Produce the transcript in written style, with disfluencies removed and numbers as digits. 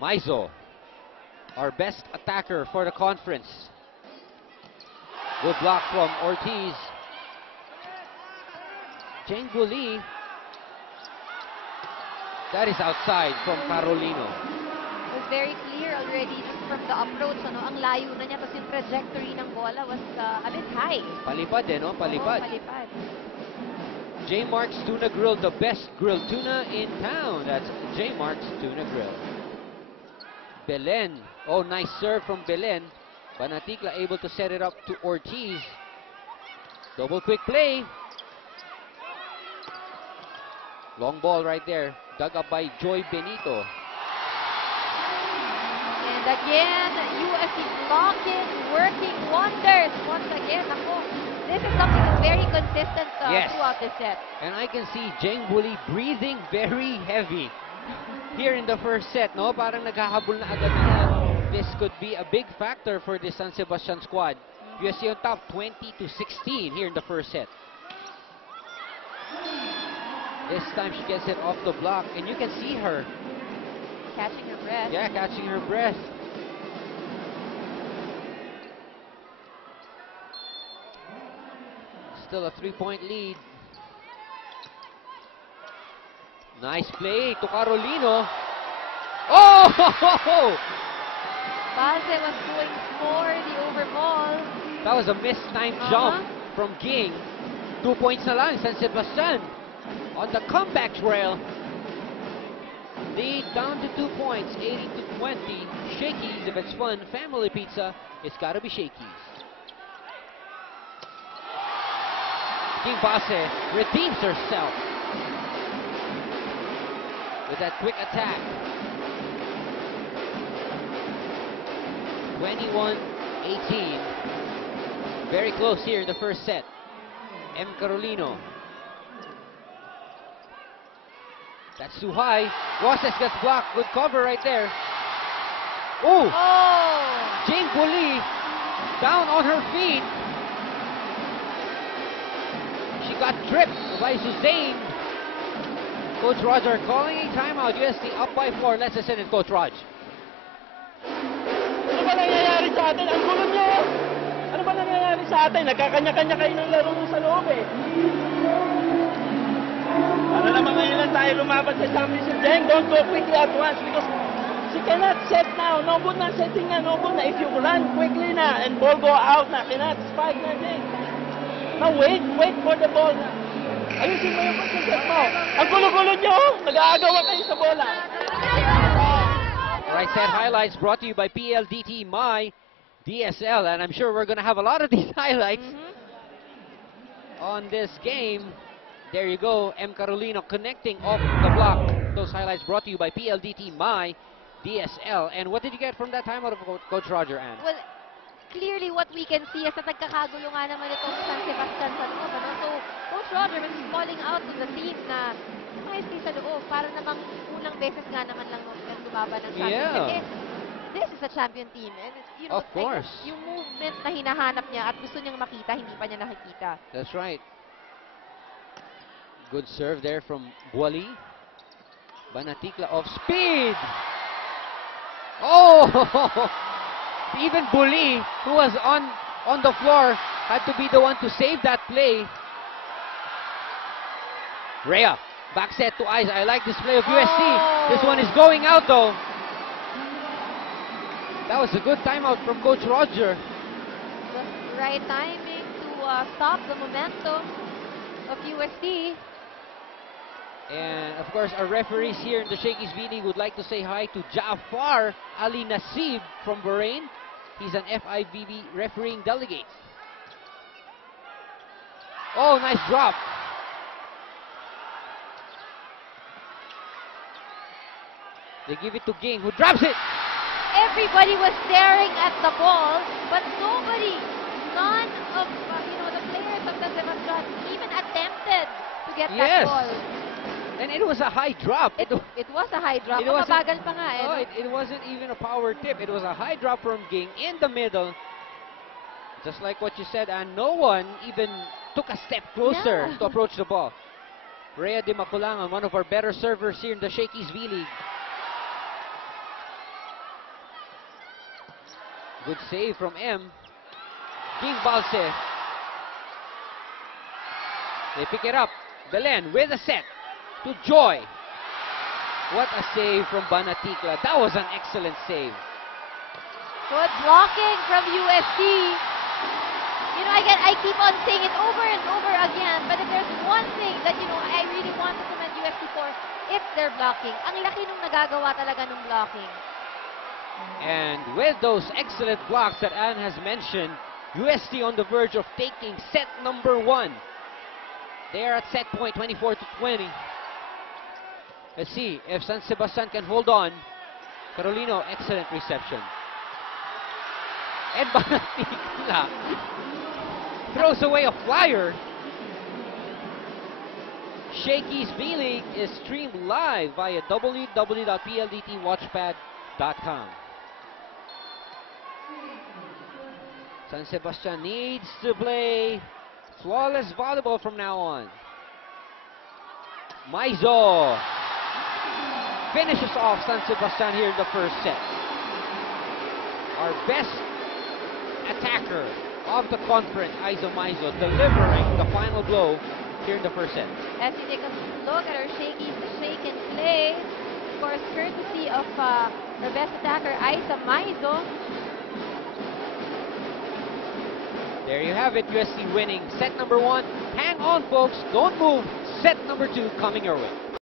Maizo, our best attacker for the conference. Good block from Ortiz. Jeng Buli. That is outside from Carolino. It was very clear already just from the approach. Ano, ang layo na niya. Tapos yung trajectory ng bola was a bit high. Palipad no? Palipad. Oo, palipad. J. Mark's Tuna Grill, the best grilled tuna in town. That's J. Mark's Tuna Grill. Belen. Oh, nice serve from Belen. Banaticla able to set it up to Ortiz. Double quick play. Long ball right there. Dug up by Joy Benito. And again, USC blocking, working wonders. Once again, ako, this is something that's very consistent Yes. throughout the set. And I can see Jeng Buli breathing very heavy here in the first set, no? Parang naghahabol na agad na. This could be a big factor for the San Sebastian squad. USC on top 20-16 here in the first set. This time she gets it off the block, and you can see her. Catching her breath. Yeah, catching her breath. Still a 3-point lead. Nice play to Carolino. Oh! Baze was going for the over ball. That was a mistimed jump from Ging. 2 points na lang, San Sebastian on the comeback trail. Lead down to 2 points, 80-20. Shakey's, if it's fun, family pizza, it's gotta be Shakey's. Ging Baze redeems herself with that quick attack. 21-18. Very close here in the first set. M. Carolino. That's too high. Roses gets blocked. Good cover right there. Ooh! Oh! Jeng Buli down on her feet. She got tripped by Suzanne. Coach Roger calling a timeout. USD up by 4. Let's listen to Coach Raj. Ano ba nangyayari sa atin? Ang gulo nyo! Ano ba nangyayari sa atin? Nagkakanya-kanya kayo ng laro sa loob eh. Ano naman ngayon lang tayo lumaban sa championship? Jeng, don't go quickly at once because she cannot set now. No good na setting na, no good na. If you run quickly na and ball go out na, cannot spike na, Jeng. Now wait for the ball na. Ayusin mo yung pagkaset mo. Ang gulo-gulo nyo! Nag-aagawa kayo sa bola. Right set highlights brought to you by PLDT My DSL, and I'm sure we're going to have a lot of these highlights on this game. There you go, M. Carolino connecting off the block. Those highlights brought to you by PLDT My DSL. And what did you get from that timeout of Coach Roger, Ann? Well, clearly what we can see is na nagkakagulo nga naman itong San Sebastian sa loob. Ano? So, Coach Roger was calling out to the team na mayroon sa loob para namang unang beses nga naman lang lumaban ng championship. Yeah. Eh, this is a champion team. And, you know, Of course. Like, yung movement na hinahanap niya at gusto niyang makita, hindi pa niya nakikita. That's right. Good serve there from Buali. Banaticla off speed. Oh! Even Buli, who was on the floor, had to be the one to save that play. Rhea, back set to Eyes. I like this play of USC. This one is going out though. That was a good timeout from Coach Roger. The right timing to stop the momentum of USC. And of course, our referees here in the Shakey's V-League would like to say hi to Jaafar Ali Nasib from Bahrain. He's an FIVB refereeing delegate. Oh, nice drop. They give it to Ging, who drops it. Everybody was staring at the ball, but none of the players of the Sebastian even attempted to get that ball. And it was a high drop. It was a high drop. It wasn't, Mabagal pa nga eh. oh, it wasn't even a power tip. It was a high drop from Ging in the middle. Just like what you said, and no one even took a step closer to approach the ball. Rhea de Maculangan, one of our better servers here in the Shakey's V-League. Good save from M. Ging Balse. They pick it up. Belen with a set to Joy. What a save from Banaticla. That was an excellent save. Good blocking from UST. You know, I keep on saying it over and over again, but if there's one thing that, you know, I really want to commend UST for, it's their blocking. Ang laki nung nagagawa talaga ng blocking. And with those excellent blocks that Anne has mentioned, UST on the verge of taking set number 1. They are at set point, 24-20. Let's see if San Sebastian can hold on. Carolino, excellent reception. And Banaticla throws away a flyer. Shakey's B-League is streamed live via www.pldtwatchpad.com. San Sebastian needs to play flawless volleyball from now on. Maizo finishes off San Sebastian here in the first set. Our best attacker of the conference, Aizo Maizo, delivering the final blow here in the first set. As you take a look at our Shakey's shake and play, of course, courtesy of our best attacker, Aiza Maizo. There you have it, UST winning set number 1. Hang on, folks. Don't move. Set number 2 coming your way.